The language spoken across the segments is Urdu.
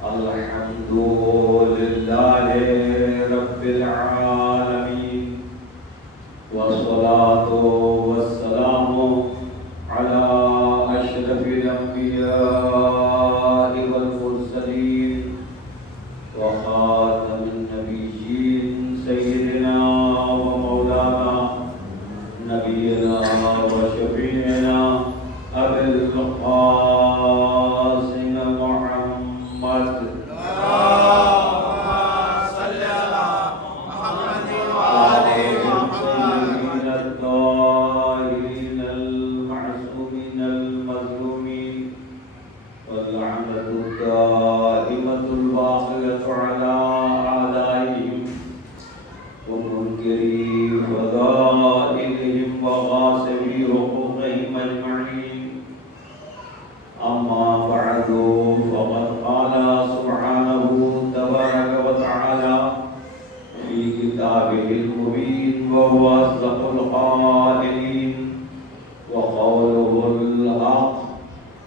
الحمد لله رب العالمين والصلاة والسلام على أشرف الأنبياء والمرسلين وخاتم النبيين سيدنا ومولانا نبينا وشفيعنا أبي القاسم محمد صل على محمد وآل محمد الطاهرين المعصومين المظلومين واللعنة الدائمة الباقية على أعدائهم ومنكري فضائلهم وغاصبي حقوقهم أجمعين. أما بعد فقد قال سبحانه تبارك وتعالى في كتابه المبين وهو أصدق القائلين وقوله الحق.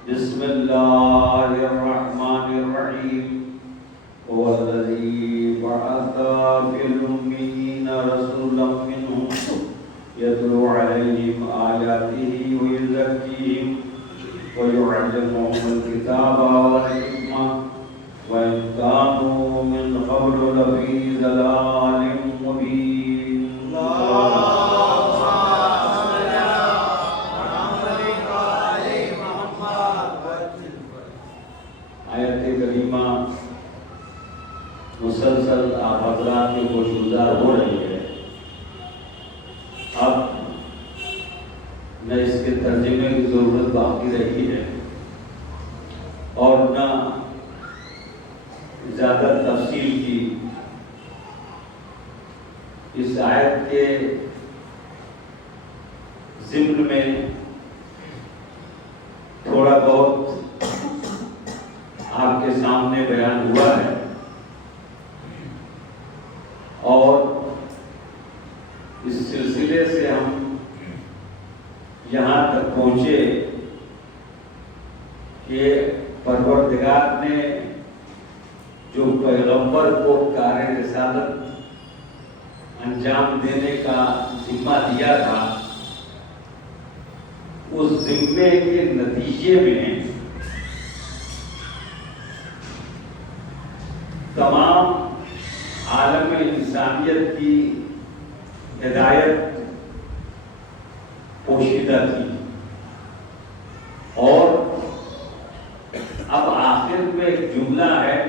بسم الله الرحمن الرحيم. هو الذي بعث في الأميين رسولا منهم يتلو عليهم آياته ويزكيهم ويعلمهم الكتاب والحكمة وإن كانوا من قبل لفي ضلال مبين. آیت کریمہ مسلسل آپ حضرات کی گوشگزار ہو رہی ہے. اب نہ اس کے ترجمے کی ضرورت باقی رہی ہے اور نہ زیادہ تفصیل کی. اس آیت کے ضمن میں تھوڑا بہت آپ کے سامنے بیان ہوا ہے اور اس سلسلے سے ہم یہاں تک پہنچے کہ پروردگار نے جو پیغمبر کو کار رسالت انجام دینے کا ذمہ دیا تھا اس ذمے کے نتیجے میں تمام عالم انسانیت کی ہدایت پوشیدہ تھی. اور اب آخر میں ایک جملہ ہے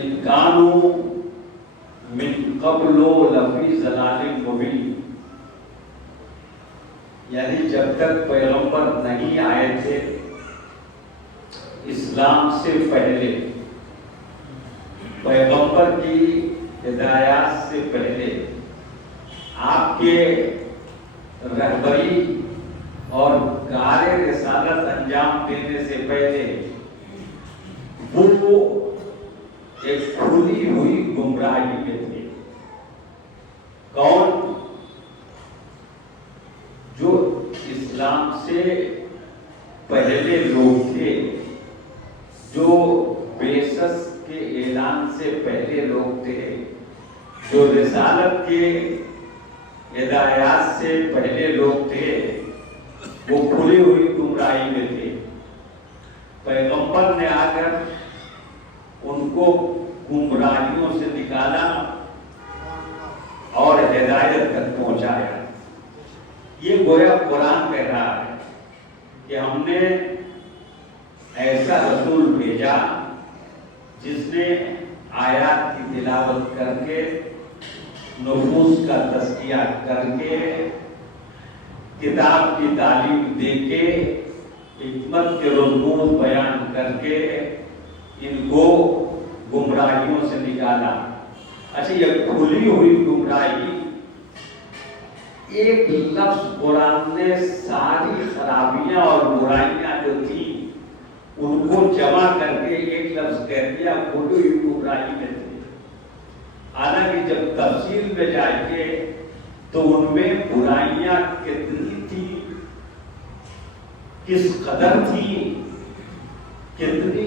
ان کانوا من قبل لفی ضلال مبین، یعنی جب تک پیغمبر نہیں آئے تھے اسلام سے پہلے، پیغمبر کی ہدایات سے پہلے، آپ کے رہبری اور کار رسالت انجام دینے سے پہلے وہ ایک کھلی ہوئی گمراہی میں تھے. کون؟ جو اسلام سے پہلے لوگ تھے، جو بیسس کے اعلان سے پہلے لوگ تھے، جو رسالت کے ہدایات سے پہلے لوگ تھے، وہ کھلی ہوئی گمراہی میں تھے. پیغمبر نے آ کر ان کو گمراہیوں سے نکالا اور ہدایت تک پہنچایا. یہ گویا قرآن کہہ رہا ہے کہ ہم نے ایسا رسول بھیجا جس نے آیات کی تلاوت کر کے، نفوس کا تزکیہ کر کے، کتاب کی تعلیم دے کے، حکمت کے رموز بیان کر کے ان کو گمراہیوں سے نکالا. اچھا، یہ کھلی ہوئی گمراہی، ایک لفظ قرآن نے ساری خرابیاں اور برائیاں جو تھیں ان کو جمع کر کے ایک لفظ کہہ دیا، کھلی ہوئی گمراہی میں تھے. حالانکہ جب تفصیل میں جائیں گے تو ان میں برائیاں کتنی تھی، کس قدر تھی، کتنی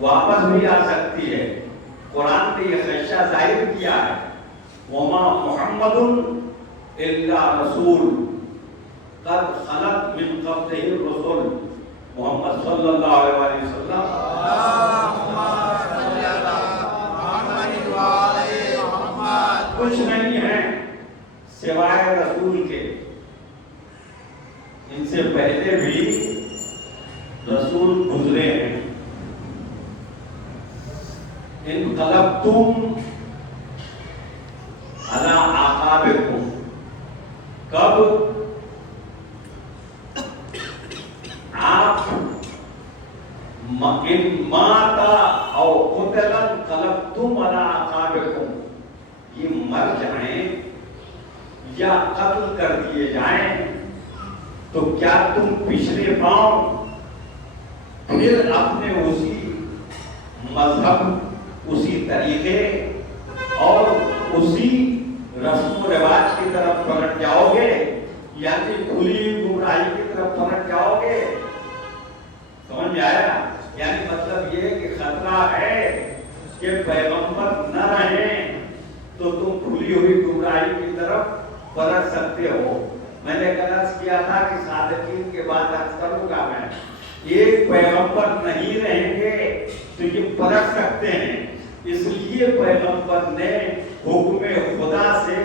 واپس بھی آ سکتی ہے. قرآن نے یہ خدشہ ظاہر کیا ہے وما محمد الا رسول قد خلت من قبلہ الرسل. محمد صلی اللہ علیہ وسلم کچھ نہیں ہے سوائے رسول کے. ان سے پہلے بھی رسول گزرے ہیں. انقلبتم علی اعقابکم، کب آپ ان مات او قتل انقلبتم علی اعقابکم، یہ مر جائیں یا قتل کر دیے جائیں تو کیا تم پچھلے پاؤں پھر اپنے اسی مذہب، اسی طریقے اور اسی رسم و رواج کی طرف پلٹ جاؤ گے، یعنی کھلی گمراہی کی طرف پلٹ جاؤ گے؟ سمجھ میں آیا؟ یعنی مطلب یہ کہ خطرہ ہے کہ پیغمبر نہ رہیں تو تم کھلی ہوئی گمراہی کی طرف پلٹ سکتے ہو. میں نے عرض کیا تھا کہ صادقین کے بعد عرض کروں گا میں، ایک پیغمبر نہیں رہیں گے تو یہ پلٹ سکتے ہیں. اس لیے پیغمبر نے حکم خدا سے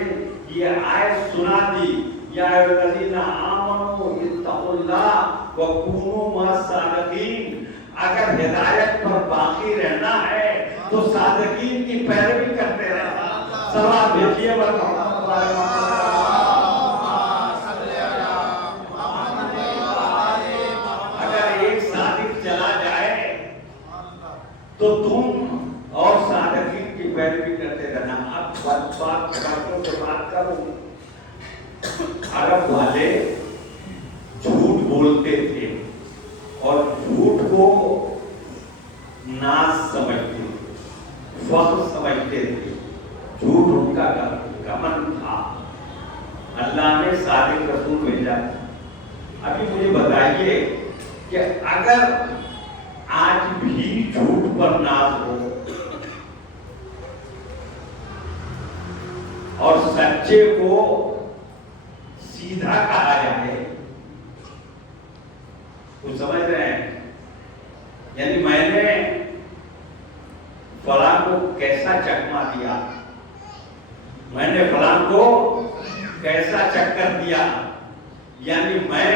یہ آیت سنا دی، یا الذین آمنوا اتقوا اللہ وکونوا مع الصادقین. اگر ہدایت پر باقی رہنا ہے تو صادقین کی پیروی کرتے رہنا. سوال بھیجیے تو تم اور صادقین کی پیروی کرتے رہنا. اب بات کروں. عرب والے جھوٹ بولتے تھے اور جھوٹ کو ناز سمجھتے تھے، فخر سمجھتے تھے. جھوٹ ان کا گمن تھا. اللہ نے صادق رسول بھیجا. ابھی مجھے بتائیے کہ اگر آج بھی جھوٹ پر ناز ہو اور سچے کو سیدھا کہا جائے، کچھ سمجھ رہے ہیں؟ یعنی میں نے فلاں کو کیسا چکما دیا، میں نے فلاں کو کیسا چکر دیا، یعنی میں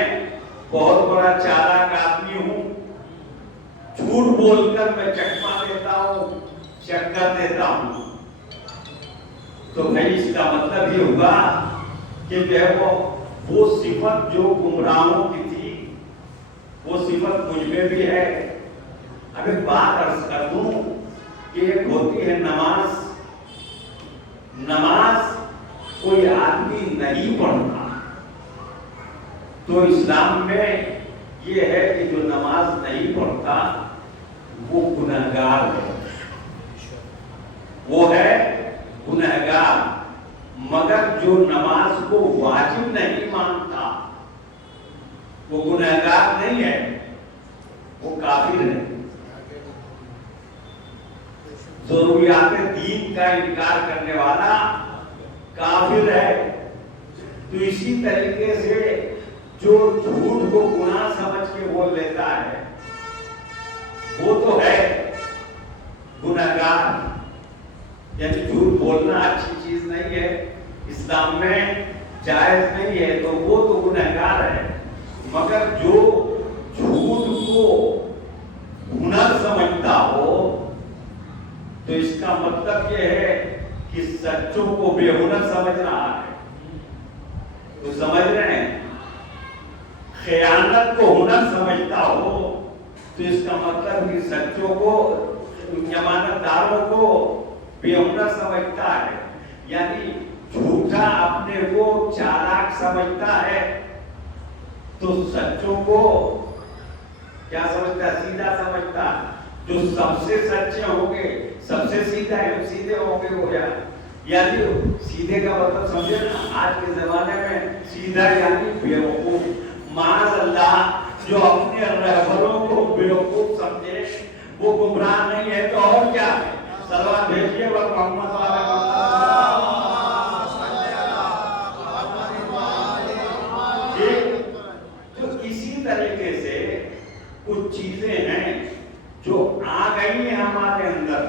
بہت بڑا چالاک آدمی ہوں، جھوٹ بول کر میں چکما دیتا ہوں، چکر دیتا ہوں. تو بھائی اس کا مطلب یہ ہوگا کہ وہ صفت جو گمراہوں کی تھی وہ صفت مجھ میں بھی ہے. اب ایک بات عرض کر دوں کہ ایک ہوتی ہے نماز. نماز کوئی آدمی نہیں پڑھتا تو اسلام میں یہ ہے کہ جو نماز نہیں پڑھتا وہ گنہگار ہے، وہ ہے گنہگار. مگر جو نماز کو واجب نہیں مانتا وہ گنہگار نہیں ہے، وہ کافر ہے. ضروریات دین کا انکار کرنے والا کافر ہے. تو اسی طریقے سے جو جھوٹ کو گناہ سمجھ کے بول لیتا ہے وہ تو ہے گنہگار. یعنی جھوٹ بولنا اچھی چیز نہیں ہے، اسلام میں جائز نہیں ہے، تو وہ تو گنہگار ہے. مگر جو جھوٹ کو ہنر سمجھتا ہو تو اس کا مطلب یہ ہے کہ سچوں کو بے ہنر سمجھ رہا ہے. تو سمجھ رہے ہیں؟ خیانت کو ہنر سمجھتا ہو تو اس کا مطلب کہ سچوں کو، ضمانت داروں کو بے ہنر سمجھتا ہے. یعنی جھوٹا اپنے کو چالاک سمجھتا ہے تو سچوں کو کیا سمجھتا ہے؟ سیدھا سمجھتا ہے. جو سب سے سچے ہوں گے، سب سے سیدھے ہوں گے وہ یعنی سیدھے کا مطلب سمجھے نا. آج کے زمانے میں سیدھا یعنی بیوقوف. معاذ اللہ جو اپنے رہبروں کو بیوقوف سمجھے، وہ گمراہ نہیں ہے تو اور کیا ہے؟ صلوات بھیجیے محمد والے تو اسی طریقے سے کچھ چیزیں ہیں جو آ گئی ہیں ہمارے اندر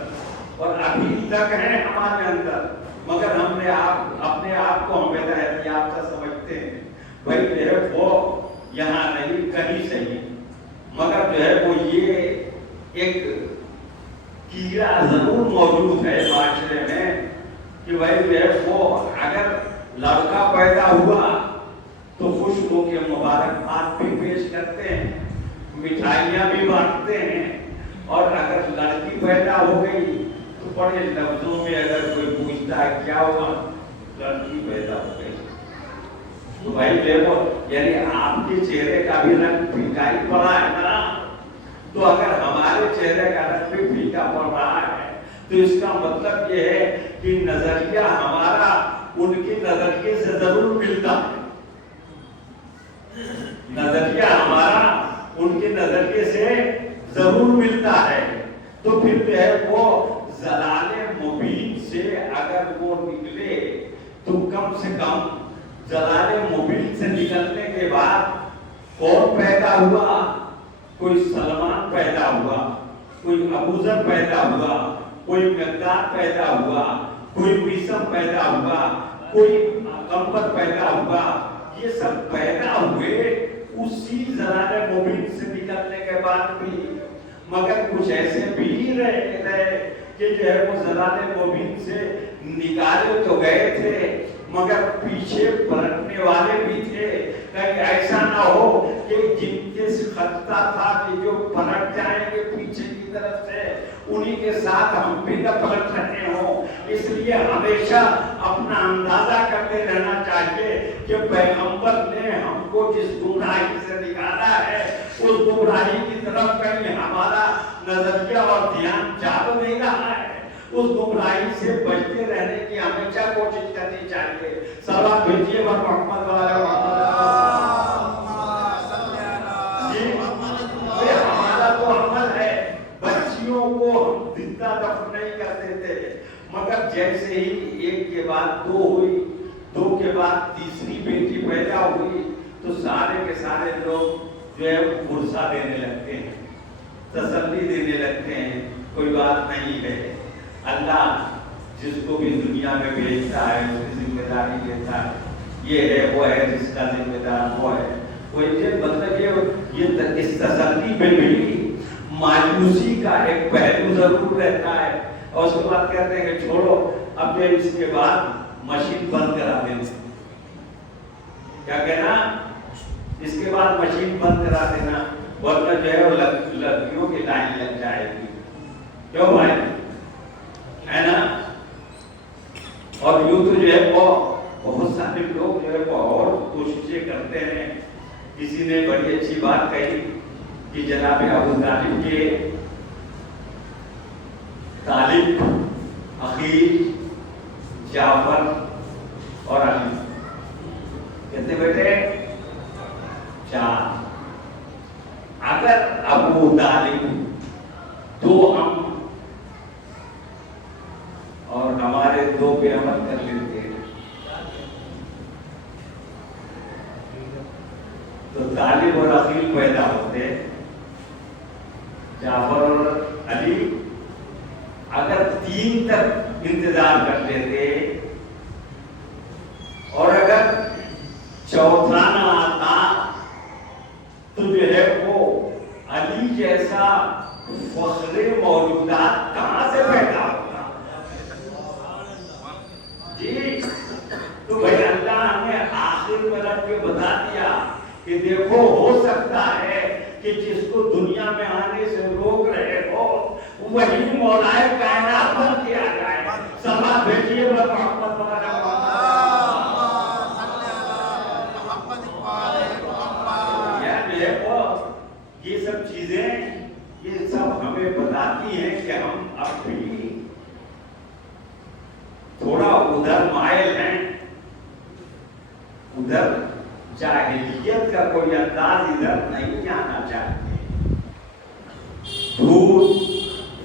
اور ابھی تک ہیں ہمارے اندر، مگر ہم نے اپنے آپ کو ہم احتیاط سے سمجھتے ہیں بھائی جو ہے وہ یہاں نہیں کہیں صحیح، مگر جو ہے وہ یہ ایک کیڑا ضرور موجود ہے معاشرے میں کہ بھائی جو ہے وہ اگر لڑکا پیدا ہوا تو خوش ہو کے مبارکباد بھی پیش کرتے ہیں، مٹھائیاں بھی بانٹتے ہیں، اور اگر لڑکی پیدا ہو گئی تو بڑے لفظوں میں اگر کوئی پوچھتا ہے کیا ہوا، لڑکی پیدا ہو گئی، تو بھائی دیکھو یعنی آپ کے چہرے کا بھی رنگ پھیکا ہی پڑا ہے نا، تو اگر ہمارے چہرے کا رنگ بھی پھیکا پڑ رہا ہے تو اس کا مطلب یہ ہے کہ نظریہ ہمارا ان کے نظریے سے ضرور ملتا ہے، نظریہ ہمارا ان کے نظریے سے ضرور ملتا ہے، تو پھر جو ہے وہ ضلال مبین سے اگر وہ نکلے تو کم سے کم ضلال مبین سے نکلنے کے بعد کون پیدا ہوا؟ کوئی سلمان پیدا ہوا، کوئی ابوذر پیدا ہوا، کوئی مقداد پیدا ہوا، کوئی ویسم پیدا ہوا، کوئی کمبر پیدا ہوا، یہ سب پیدا ہوئے اسی ضلال مبین سے نکلنے کے بعد بھی، مگر کچھ ایسے بھی رہے کہ جو ہے وہ ضلال مبین سے نکالے تو گئے تھے مگر پیچھے پلٹنے والے بھی تھے، کہیں ایسا نہ ہو کہ جن کے خطہ تھا کہ جو پلٹ جائیں گے پیچھے کی طرف سے انہی کے ساتھ ہم بھی نہ پلٹ رہے ہوں، اس لیے ہمیشہ اپنا اندازہ کرتے رہنا چاہیے کہ پیغمبر نے ہم کو جس گمراہی سے نکالا ہے اس گمراہی کی طرف کہیں ہمارا نظریہ اور دھیان جا تو نہیں رہا ہے، اس گمراہی سے بچتے رہنے کی ہمیشہ کوشش کرنی چاہیے۔ صلوات بھیجیے محمد والے ہمارا تو عمل ہے، بچیوں کو ہم زندہ دفن نہیں کرتے تھے، مگر جیسے ہی ایک کے بعد دو ہوئی، دو کے بعد تیسری بیٹی پیدا ہوئی تو سارے کے سارے لوگ جو ہے پرسہ دینے لگتے ہیں، تسلی دینے لگتے ہیں، کوئی بات نہیں ہے، اللہ جس کو بھی دنیا میں بھیجتا ہے اس کی ذمہ داری لیتا ہے، یہ ہے وہ ہے جس کا ذمہ دار وہ ہے، مطلب یہ اس تسلی میں بھی مایوسی کا ایک پہلو ضرور رہتا ہے، اور اس کے بعد کہتے ہیں کہ چھوڑو اب جو اس کے بعد مشین بند کرا دینا، کیا کہنا، اس کے بعد مشین بند کرا دینا ورنہ جو ہے وہ لڑکیوں کی لائن لگ جائے گی، کیوں بھائی ہے نا؟ اور یوں تو جو ہے وہ بہت سارے لوگ جو ہے وہ اور کوششیں کرتے ہیں، کسی نے بڑی اچھی بات کہی کہ جناب ابو طالب کے طالب عقیل جعفر اور علی کہتے بیٹے چار، اگر ابو طالب دو ہم اور ہمارے دو پہ عمل کر لیتے تو طالب اور عقیل پیدا ہوتے، جعفر اور علی اگر تین تک انتظار کر لیتے اور اگر چوتھا نہ آتا تو جو ہے وہ علی جیسا فخر موجودات کہاں سے پیدا ہوتا؟ جی تو بھائی اللہ نے آخر میں رکھ کے بتا دیا کہ دیکھو ہو سکتا ہے کہ جس کو دنیا میں آنے سے روک رہے ہو وہی مولائے کائنات بن کے آ جائے، صلوات بھیجیے محمد یہ سب چیزیں یہ سب ہمیں بتاتی ہیں کہ ہم اب بھی تھوڑا ادھر مائل ہیں، ادھر جاہلیت کا کوئی انداز ادھر نہیں آنا چاہتے، دھول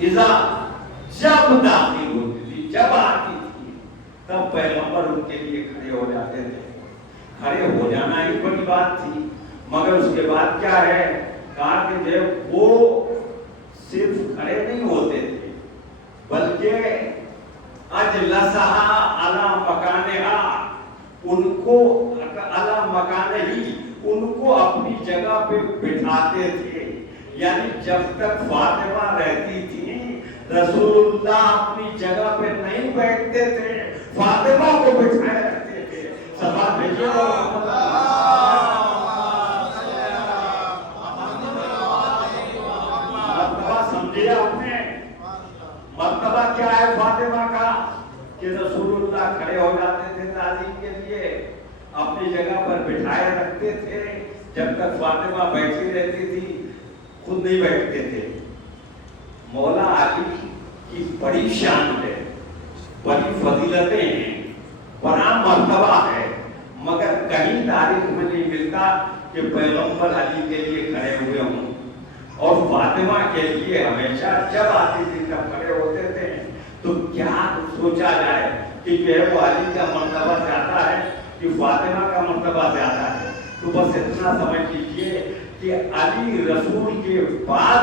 اذا جب داخل ہوتی تھی، جب آتی تھی، تب پیغمبر ان کے لیے کھڑے ہو جاتے تھے. کھڑے ہو جانا ایک بڑی بات تھی، مگر اس کے بعد کیا ہے، کہا کہ جب وہ صرف کھڑے نہیں ہوتے تھے بلکہ اجلسہا علی مکانہا، ان کو علی مکانہی، ان کو اپنی جگہ پہ بٹھاتے تھے. یعنی جب تک فاطمہ رہتی تھی رسول اللہ اپنی جگہ پہ نہیں بیٹھتے تھے، فاطمہ کو بٹھائے رکھتے تھے. سبحان سمجھے آپ نے مرتبہ کیا ہے فاطمہ کا، کہ رسول اللہ کھڑے ہو جاتے تھے تعظیم کے لیے، اپنی جگہ پر بٹھائے رکھتے تھے. جب تک فاطمہ بیٹھی رہتی تھی خود نہیں بیٹھتے تھے. مولا علی کی بڑی شان ہے، بڑی فضیلتیں ہیں، بڑا مرتبہ ہے، مگر کہیں تاریخ میں نہیں ملتا کہ پیغمبر علی کے لیے کھڑے ہوئے ہوں. اور فاطمہ کے لیے ہمیشہ جب آتی تھی تب کھڑے ہوتے تھے. تو کیا سوچا جائے کہ جو ہے وہ علی کا مرتبہ زیادہ ہے کہ فاطمہ کا مرتبہ زیادہ ہے. تو بس اتنا سمجھ لیجیے کہ علی رسول کے بعد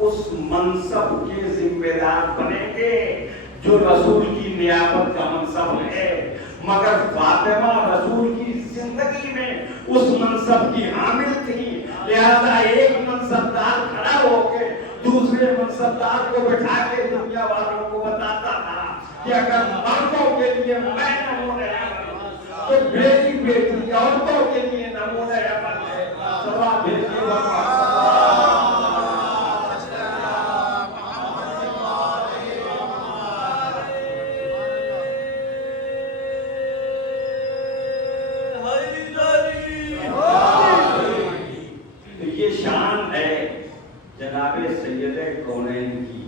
اس منصب کے ذمہ دار بنیں گے جو رسول کی نیابت کا منصب ہے، مگر فاطمہ رسول کی زندگی میں اس منصب کی حامل تھی. لہذا ایک منصبدار کھڑا ہو کے دوسرے منصبدار کو بٹھا کے دنیا والوں کو بتاتا تھا کہ اگر مردوں کے لیے میں نمونہ تو بیٹی بیٹی عورتوں کے لیے نمونہ ہے. سوال بھیجیے جناب سید کونین کی.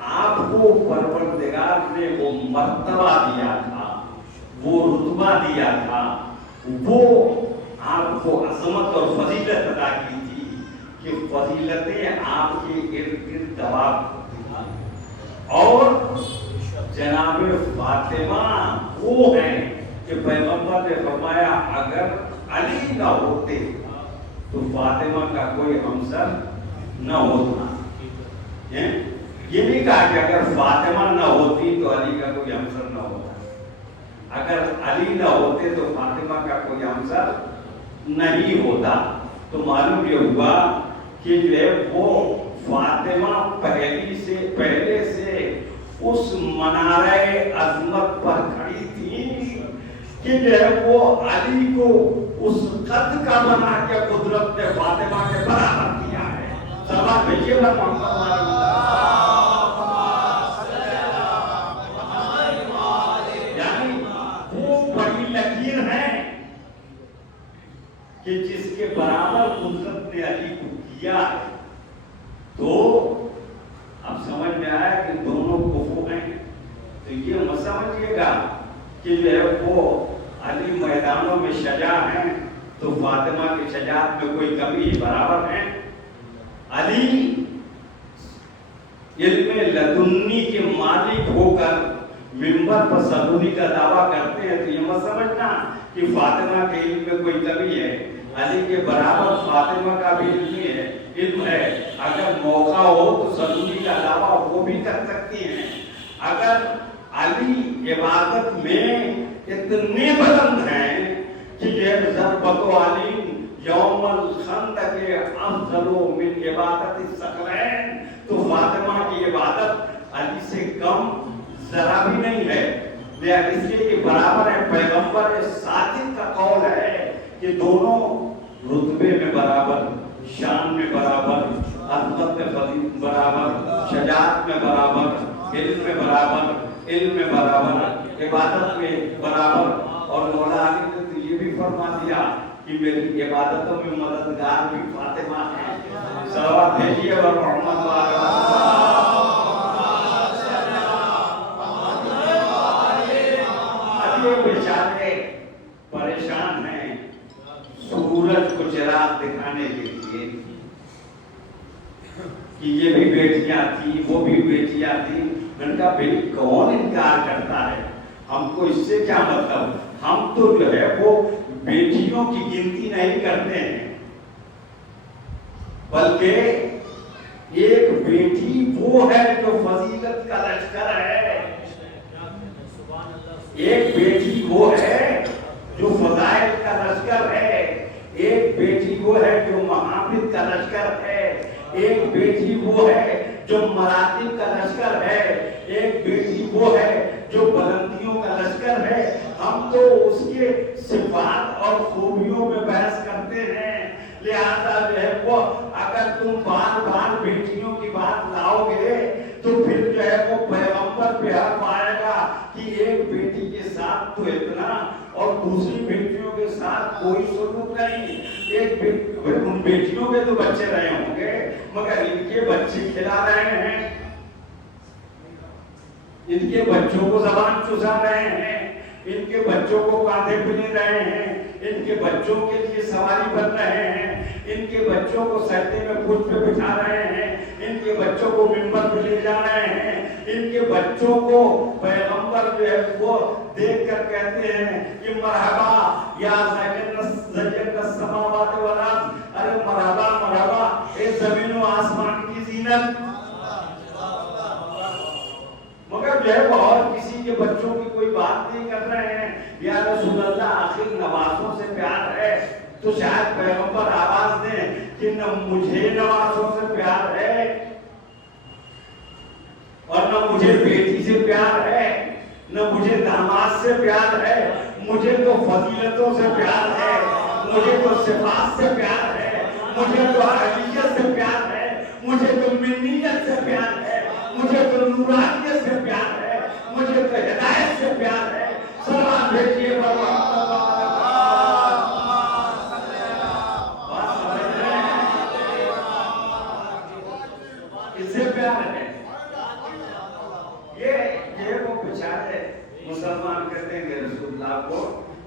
آپ کو پروردگار نے وہ مرتبہ دیا تھا، وہ رتبہ دیا تھا، وہ آپ کو عظمت اور فضیلت عطا کی تھی کہ فضیلتیں آپ کے ارد گرد دواب ہوتی. اور جناب فاطمہ وہ ہیں کہ پیغمبر نے فرمایا اگر علی نہ ہوتے تو فاطمہ کا کوئی ہمسر نہ ہوتا. یہ نہیں کہا کہ اگر فاطمہ نہ ہوتی تو علی کا کوئی ہمسر نہ ہوتا، اگر علی نہ ہوتے تو فاطمہ کا کوئی ہمسر نہیں ہوتا. تو معلوم یہ ہوا کہ جو ہے وہ فاطمہ پہلے سے اس منارہ عظمت پر کھڑی تھی کہ جو ہے وہ علی کو اس قد کا بنا کے قدرت نے فاطمہ کے برابر کیا ہے. سبا بھیجیے گا یعنی وہ بڑی لکیر ہے کہ جس کے برابر قدرت نے علی کو کیا ہے. تو اب سمجھ میں آیا کہ دونوں کفو ہیں. تو یہ مت سمجھیے گا کہ جو ہے وہ علی میدانوں میں شجاع ہیں تو فاطمہ کی شجاعت میں کوئی کمی برابر ہے. علی علم لدنی کے مالک ہو کر منبر پر صدوری کا دعویٰ کرتے ہیں تو یہ مت سمجھنا کہ فاطمہ کے علم میں کوئی کمی ہے. علی کے برابر فاطمہ کا بھی علم ہے. اگر موقع ہو تو صدوری کا دعویٰ وہ بھی کر سکتی ہیں. اگر علی عبادت میں اتنے بلند ہیں کہ یہ ضربت و علی یوم الخندق افضل من عبادت الثقلین، تو فاطمہ کی عبادت علی سے کم ذرا بھی نہیں ہے. اس لیے کہ برابر ہے. پیغمبر صادق کا قول ہے کہ دونوں رتبے میں برابر، شان میں برابر، عظمت میں برابر، شجاعت میں برابر، علم میں برابر، علم میں برابر، عبادت میں برابر. اور مولا علی نے تو یہ بھی فرما دیا کہ میری عبادتوں میں مددگار بھی فاطمہ ہے. صلوات بھیجیے اور محمد بیچارے پریشان ہیں سورج کو چراغ دکھانے کے لیے کہ یہ بھی بیٹیاں بیٹیاں تھیں، وہ بھی بیٹیاں تھیں. میں نے کہا بھائی کون انکار کرتا ہے، ہم کو اس سے کیا مطلب، ہم تو جو ہے وہ بیٹیوں کی گنتی نہیں کرتے ہیں، بلکہ ایک بیٹی وہ ہے جو فضیلت کا لشکر ہے، ایک بیٹی وہ ہے جو فضائل کا لشکر ہے، ایک بیٹی وہ ہے جو محامد کا لشکر ہے، ایک بیٹی وہ ہے جو مراتب کا لشکر ہے، ایک بیٹی وہ ہے جو بلندیوں کا لشکر ہے. ہم تو اس کے صفات اور خوبیوں میں بحث کرتے ہیں. لہذا جو ہے وہ اگر تم بار بار بیٹیوں کی بات لاؤ گے تو پھر جو ہے وہ پیغمبر پہ حق آئے گا کہ ایک بیٹی کے ساتھ تو اتنا اور دوسری بیٹیوں کے ساتھ کوئی سلوک نہیں. ان بیٹیوں کے تو بچے رہے ہوں گے مگر ان کے بچے کھلا رہے ہیں، ان کے بچوں کو زبان چسا رہے ہیں، ان کے بچوں کو کاندھے پہ لے رہے ہیں، ان کے بچوں کے لیے سواری بن رہے ہیں، ان کے بچوں کو سجدے میں پوچھ پہ بٹھا رہے ہیں، ان کے بچوں کو منبر پہ لے جا رہے ہیں، ان کے بچوں کو پیغمبر جو ہے وہ دیکھ کر کہتے ہیں کہ مرحبا یا زین السماوات والارض، ارے مرحبا مرحبا اے زمین و آسمان کی زینت. مگر جو ہے وہ اور کسی کے بچوں کی کوئی بات نہیں کر رہے ہیں. یا رسول اللہ آخر نوازوں سے پیار ہے تو شاید پیغمبر آواز دیں کہ نہ مجھے نوازوں سے پیار ہے اور نہ مجھے بیٹی سے پیار ہے، نہ مجھے داماد سے پیار ہے، مجھے تو فضیلتوں سے پیار ہے، مجھے تو صفات سے پیار ہے، مجھے تو اہلیت سے پیار ہے، مجھے تو منیت سے پیار ہے، مجھے تو نورانیت سے پیار ہے، مجھے تو ہدایت سے پیار ہے. سلام بھیجیے اس سے پیار ہے. یہ وہ بیچارے مسلمان کہتے ہیں کہ رسول اللہ کو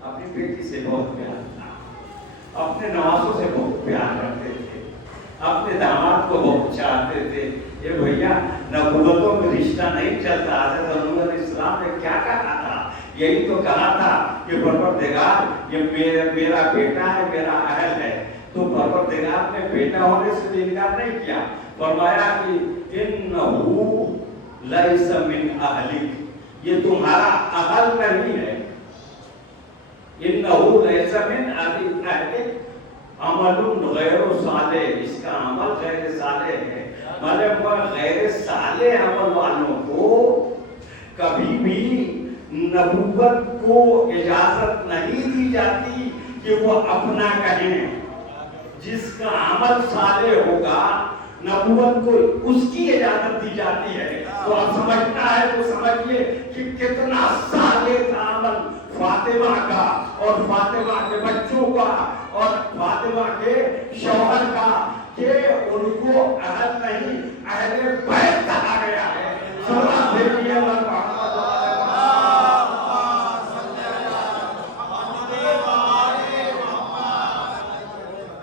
اپنی بیٹی سے بہت پیار تھا، اپنے نوازوں سے بہت پیار کرتے تھے، اپنے داماد کو بہت چاہتے تھے. یہ بھیا نبوتوں میں رشتہ نہیں چلتا. حضرت نوح علیہ السلام نے کیا کہا تھا؟ یہی تو کہا تھا کہ پروردگار یہ میرا بیٹا ہے، میرا اہل ہے. تو پروردگار نے بیٹا ہونے سے انکار نہیں کیا، فرمایا کہ انہو لیس من اہلک، یہ تمہارا اہل نہیں ہے. انہو لیس من اہلک عمل غیر صالح، اس کا عمل غیر صالح ہے. مطلب غیر صالح عمل والوں کو کبھی بھی نبوت کو اجازت نہیں دی جاتی کہ وہ اپنا کہیں. جس کا عمل صالح ہوگا نبوت کو اس کی اجازت دی جاتی ہے. تو اب سمجھنا ہے تو سمجھیے کہ کتنا صالح تھا عمل فاطمہ کا اور فاطمہ کے بچوں کا اور فاطمہ کے شوہر کا کہ ان کو اہل نہیں اہل بیت کہا گیا ہے. سلام بھیجیے اللہ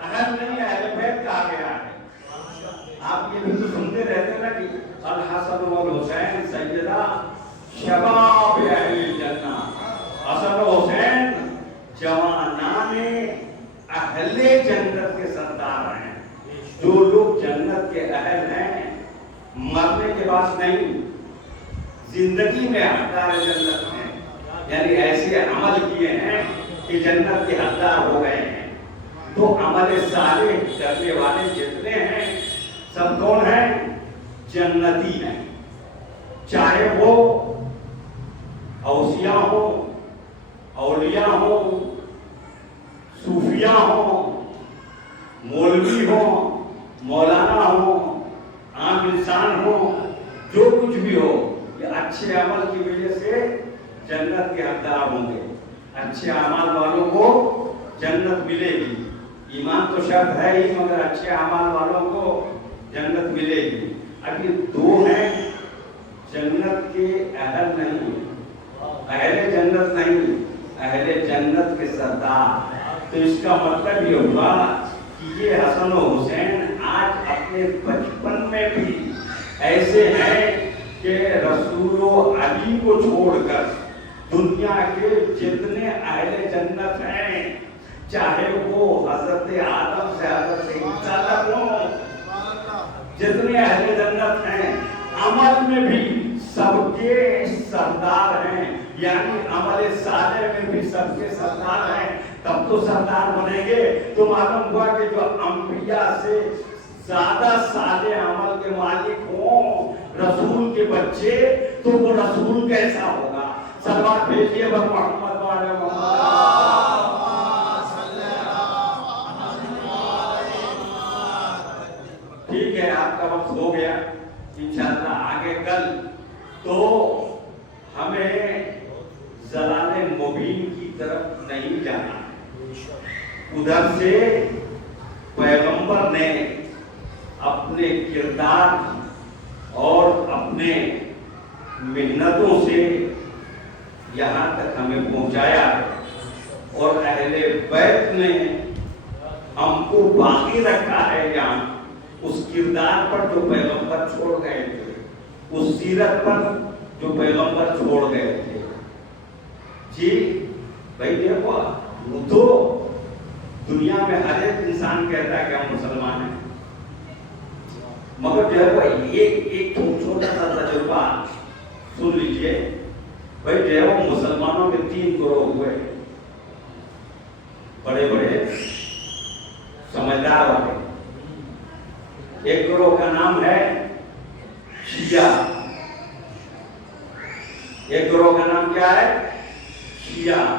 اہل نہیں اہل بیت کہا گیا ہے. آپ یہ بھی تو سنتے رہتے نا کہ الحسن والحسین سیدہ شباب اہل الجنہ. حسن و حسین جوانان اہل جنت کے سردار ہیں. جو لوگ جنت کے اہل ہیں مرنے کے بعد نہیں، زندگی میں حقدار جنت ہیں، یعنی ایسے عمل کیے ہیں کہ جنت کے حقدار ہو گئے ہیں. تو عمل صالح کرنے والے جتنے ہیں سب کون ہیں؟ جنتی ہیں. چاہے وہ اوصیاء ہوں، اولیاء ہوں، صوفیاء ہوں، مولوی ہوں، مولانا ہوں، عام انسان ہوں، جو کچھ بھی ہو، یہ اچھے عمل کی وجہ سے جنت کے حقدار ہوں گے. اچھے اعمال والوں کو جنت ملے گی. ایمان تو شرط ہے ہی مگر اچھے اعمال والوں کو جنت ملے گی. اب یہ دو ہیں جنت کے اہل نہیں، اہل جنت نہیں، اہل جنت کے سردار. تو اس کا مطلب یہ ہوا کہ یہ حسن و حسین آج اپنے بچپن میں بھی ایسے ہیں کہ رسول علی کو چھوڑ کر دنیا کے جتنے اہل جنت ہیں، چاہے وہ حضرت آدم سے حضرت عیسیٰ تک ہوں، جتنے اہل جنت ہیں، عمل میں بھی سب کے سردار ہیں، یعنی عمل صالح میں بھی سب کے سردار ہیں، تب تو سردار بنیں گے۔ تو معلوم ہوا کہ جو انبیاء سے زیادہ صالح عمل کے مالک ہوں رسول کے بچے، تو وہ رسول کیسا ہوگا؟ صلوات بھیجیے بر محمد والے محمد۔ ٹھیک ہے، آپ کا وقت ہو گیا، انشاءاللہ آگے کل تو ہمیں ضلال مبین کی طرف نہیں جانا ہے۔ ادھر سے پیغمبر نے اپنے کردار اور اپنے محنتوں سے یہاں تک ہمیں پہنچایا ہے، اور اہل بیت نے ہم کو باقی رکھا ہے یہاں اس کردار پر جو پیغمبر چھوڑ گئے تھے، اس سیرت پر جو پیغمبر چھوڑ گئے تھے۔ جی بھائی دیکھو، وہ تو دنیا میں ہر ایک انسان کہتا ہے کہ ہم مسلمان ہیں، مگر جو ہے وہ ایک چھوٹا سا تجربہ سن لیجئے۔ بھائی جو ہے وہ مسلمانوں میں 3 گروہ ہوئے، بڑے بڑے سمجھدار والے۔ ایک گروہ کا نام ہے شیعہ، ایک گروہ کا نام کیا ہے؟ شیعہ۔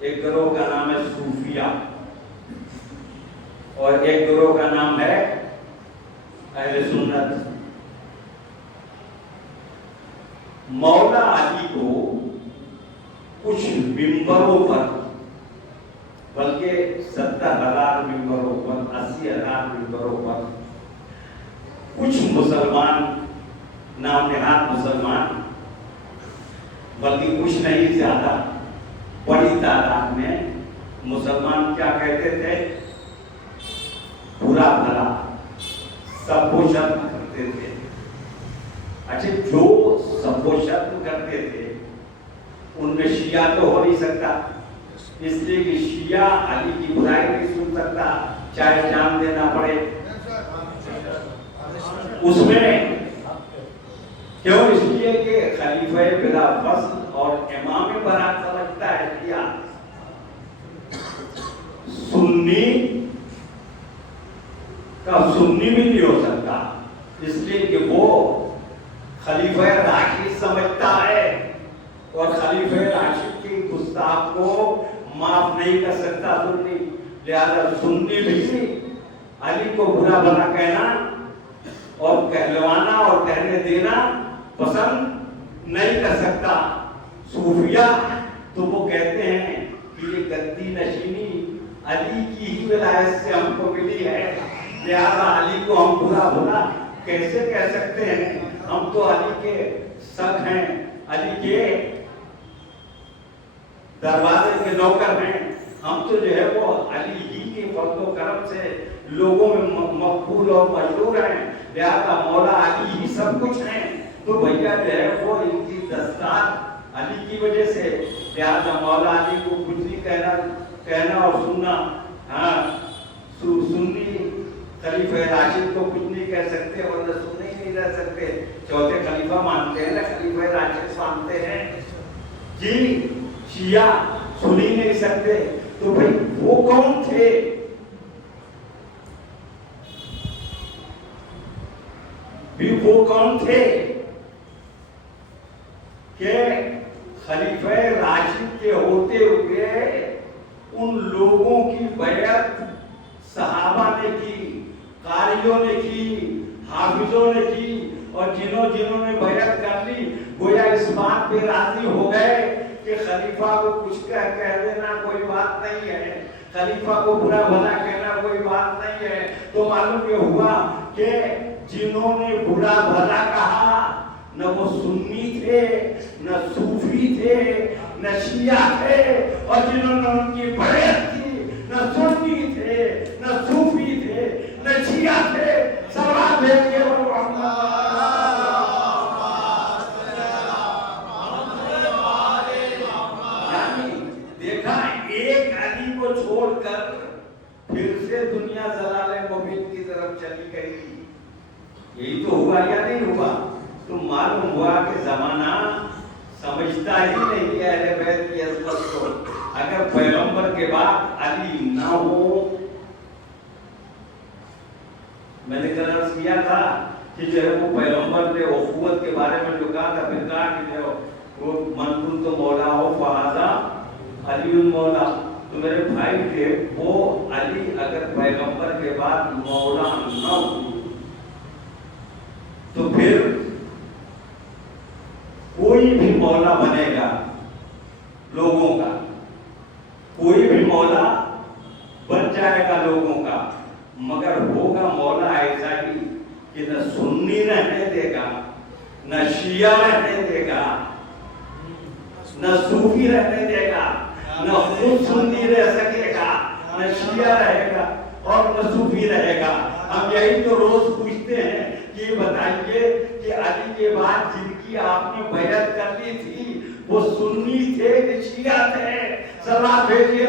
ایک گروہ کا نام ہے صوفیہ، اور ایک گروہ کا نام ہے اہل سنت۔ مولا علی کو کچھ ممبروں پر، بلکہ 70,000 ممبروں پر، 80,000 ممبروں پر کچھ مسلمان، نام نہاد مسلمان، بلکہ کچھ نہیں زیادہ بڑی تعداد میں مسلمان کیا کہتے تھے؟ برا بھلا سب کو شرم کرتے تھے۔ اچھا، جو سب کو شرم کرتے تھے ان میں شیعہ تو ہو نہیں سکتا، اس لیے کہ شیعہ علی کی برائی نہیں سن سکتا چاہے جان دینا پڑے۔ اس میں کیوں؟ اس لیے کہ خلیفہ بلا فصل اور امام برات سمجھتا ہے شیعہ سنی کا سنی بھی نہیں ہو سکتا، اس لیے کہ وہ خلیفہ راشد سمجھتا ہے، اور خلیفہ راشد کی گستاخ کو معاف نہیں کر سکتا سنی، لہذا سنی بھی علی کو برا بھلا کہنا اور کہلوانا اور کہنے دینا پسند نہیں کر سکتا۔ صوفیہ تو وہ کہتے ہیں کہ یہ گدی نشینی علی کی ہی ولایت سے ہم کو ملی ہے، لہذا علی کو ہم برا بھلا کیسے کہہ سکتے ہیں؟ ہم تو علی کے سگ ہیں، علی کے دروازے کے نوکر ہیں، ہم تو جو ہے وہ علی ہی کے فضل و کرم سے لوگوں میں مقبول اور مشہور ہیں، لہذا مولا علی ہی سب کچھ ہیں۔ تو بھیا جو ہے وہ ان کی دستار علی کی وجہ سے، لہذا مولا علی کو کچھ نہیں کہنا اور سننا۔ ہاں، سنی خلیفہ راشد کو کچھ نہیں کہہ سکتے اور نہ سننے ہی نہیں رہ سکتے، چوتھے خلیفہ مانتے ہیں، نہ خلیفہ راشد مانتے ہیں۔ جی شیعہ سن ہی نہیں سکتے، تو بھائی وہ کون تھے؟ بھی وہ کون تھے کہ خلیفہ راشد کے ہوتے ہوئے ان لوگوں کی بیعت صحابہ نے کی، قاریوں نے کی، حافظوں نے کی، اور جنہوں نے بیعت کر لی گویا اس بات پہ راضی ہو گئے کہ خلیفہ کو کچھ کہہ دینا کوئی بات نہیں ہے، خلیفہ کو برا بھلا کہنا کوئی بات نہیں ہے۔ تو معلوم یہ ہوا کہ جنہوں نے برا بھلا کہا نہ وہ سنی تھے، نہ صوفی تھے، نہ شیعہ تھے، اور جنہوں نے ان کی بیعت کی نہ سنی تھے، نہ صوفی تھے، نہ شیعہ تھے۔ سوال بھیجیے محمد ہوا یا نہیں ہوا؟ تو معلوم ہوا کہ زمانہ سمجھتا ہی نہیں ہے اہل بیت کی عظمت کو. اگر پیغمبر کے بعد علی نہ ہو، میں نے کل عرض کیا تھا کہ جو ہے وہ پیغمبر نے اخوت کے بارے میں جو کہا تھا، پھر کہا کہ جو وہ من کنت مولا ہو فہذا علی مولا. تو میرے بھائی تھے، وہ علی اگر پیغمبر کے بعد مولا نہ ہو تو پھر کوئی بھی مولا بنے گا لوگوں کا، کوئی بھی مولا بن جائے گا لوگوں کا، مگر ہوگا مولا ایسا ہی کہ نہ سنی رہنے دے گا، نہ شیعہ رہنے دے گا، نہ صوفی رہنے دے گا، نہ خود سنی رہ سکے گا، نہ شیعہ رہے گا اور نہ صوفی رہے گا. ہم یہی تو روز پوچھتے ہیں کہ بتائیے کہ علی کے بعد جن کی آپ نے بیعت کر لی تھی وہ سنی تھے کہ شیعہ تھے؟ سلام بھیجیے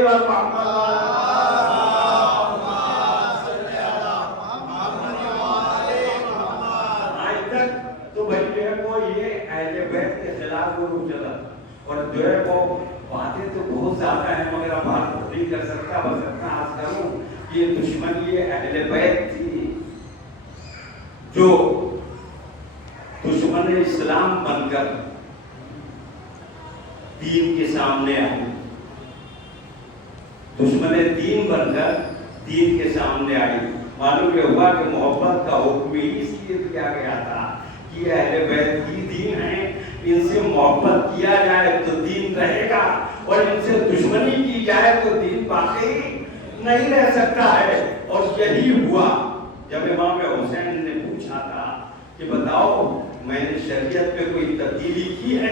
آج تک تو بھائی جو ہے وہ یہ اہل بیت کے خلاف وہ رک چلا، اور جو ہے وہ باتیں تو بہت زیادہ ہیں مگر اب بات نہیں کر سکتا. بس اتنا عرض کروں کہ یہ دشمنی اہل بیت تھی جو دشمن اسلام بن کر دین کے سامنے آئی، دشمن دین بن کر دین کے سامنے آئی. معلوم یہ ہوا کہ محبت کا حکم ہی اس لیے دیا گیا تھا کہ اہل بیت کی دین ہے، ان سے محبت کیا جائے تو دین رہے گا، اور ان سے دشمنی کی جائے تو دین باقی نہیں رہ سکتا ہے. اور یہی ہوا جب امام حسین نے پوچھا تھا کہ بتاؤ میں نے شریعت پہ کوئی تبدیلی کی ہے؟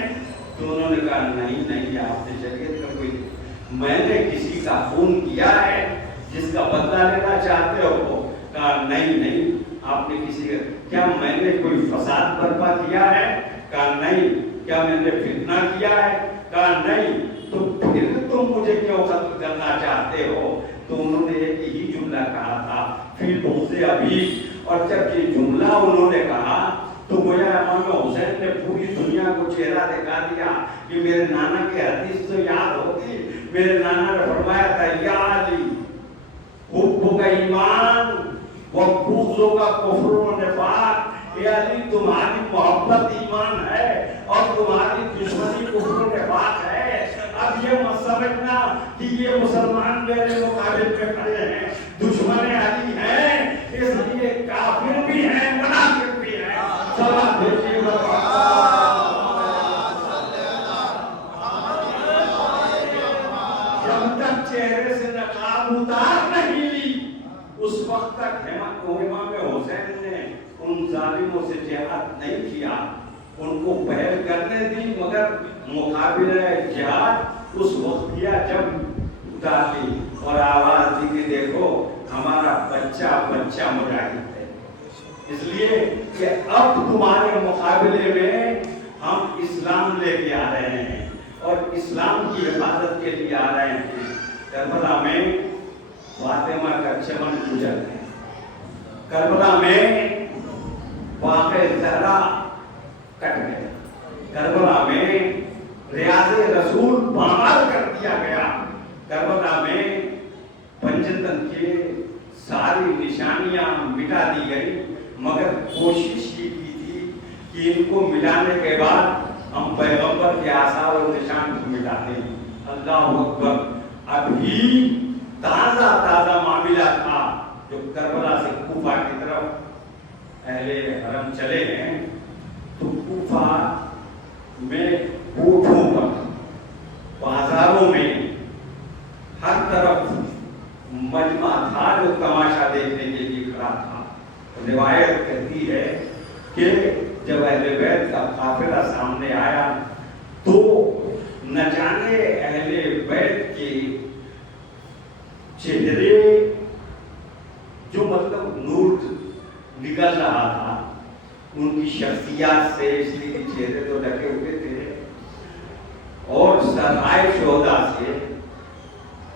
تو انہوں نے کہا نہیں نہیں، آپ نے شریعت میں کوئی، میں نے کسی کا خون کیا ہے جس کا بدلہ لینا چاہتے ہو؟ کہا نہیں نہیں، آپ نے کسی کا، کیا میں نے کوئی فساد برپا کیا ہے؟ کہا نہیں. کیا میں نے فتنہ کیا ہے؟ کہا نہیں. تو پھر تم مجھے کیوں قتل کرنا چاہتے ہو؟ تو انہوں نے ایک ہی جملہ کہا تھا، فی بغض ابی. اور جب یہ جملہ انہوں نے کہا تو گویا امام حسین نے پوری دنیا کو چہرہ دکھا دیا کہ میرے نانا کی حدیث تو یاد ہوگی، میرے نانا نے فرمایا تھا یا علی حب کا ایمان و بغض کا کفر و نفاق. اے علی تمہاری محبت ایمان ہے اور تمہاری دشمنی کفر و نفاق ہے. اب یہ مت سمجھنا کہ یہ مسلمان میرے مقابل میں کھڑے ہیں، دشمن علی ہیں، اس لیے کافر بھی ہیں منافق بھی ہیں. سلام بھیجیے جب تک چہرے سے نقاب اتار نہیں لی اس وقت تک امام حسین نے ان ظالموں سے جہاد نہیں کیا، ان کو پہل کرنے دی، مگر مقابلہ جہاد اس وقت کیا جب اتار لی اور آواز دی کہ دیکھو ہمارا بچہ بچہ مجاہد ہے. اس لیے کہ اب تمہارے مقابلے میں ہم اسلام لے کے آ رہے ہیں اور اسلام کی حفاظت کے لیے آ رہے ہیں. کربلا میں فاطمہ کا چمن گزر گیا، کربلا میں باغ زہرا کٹ گیا، کربلا میں ریاض رسول پامال کر دیا گیا، کربلا میں پنجتن کے ساری نشانیاں مٹا دی گئی. مگر کوشش یہ کی تھی کہ ان کو ملانے کے بعد ہم پیغمبر کے آثار و نشان کو مٹا دیں. اللہ اکبر. ابھی تازہ تازہ معاملہ تھا جو کربلا سے کوفہ کی طرف اہل حرم چلے ہیں، تو کوفہ میں کوٹھوں پر، بازاروں میں ہر طرف مجمع تھا جو تماشا دیکھنے کے لیے کھڑا تھا. روایت کہتی ہے کہ جب اہل بیت کا قافلہ سامنے آیا تو نہ جانے اہل بیت کے چہرے جو مطلب نور نکل رہا تھا ان کی شخصیات سے، اس لیے چہرے تو ڈھکے ہوئے تھے، اور سرائے شہدا سے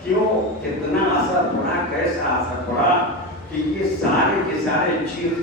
کیوں کتنا اثر پڑا، کیسا اثر پڑا کہ یہ سارے کے سارے چیخ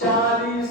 40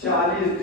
40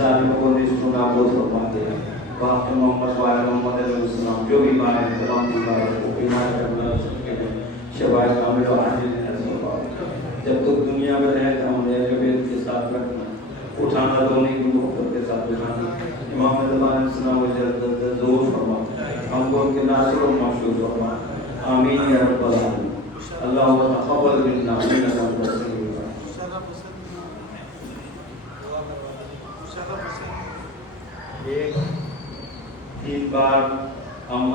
ظالموں کو نصف نابود فرما دے وقت محمد وعلی محمد علیہ السلام جو بھی مارے تمام بیماروں کو بیمار کرنا سکتے ہیں شفاء کامل و عاجل نصیب فرما جب تک دنیا میں رہے تو ہم نے کبیت کے ساتھ رکھنا اٹھانا دھونے کی محبت کے ساتھ اٹھانا امام علیہ السلام و جلد ظہور فرما ہم کو ان کے ناصر و معشوق فرما آمین یا رب العالمین اللہم تقبل منا انک انت السمیع العلیم ایک 3 بار ہم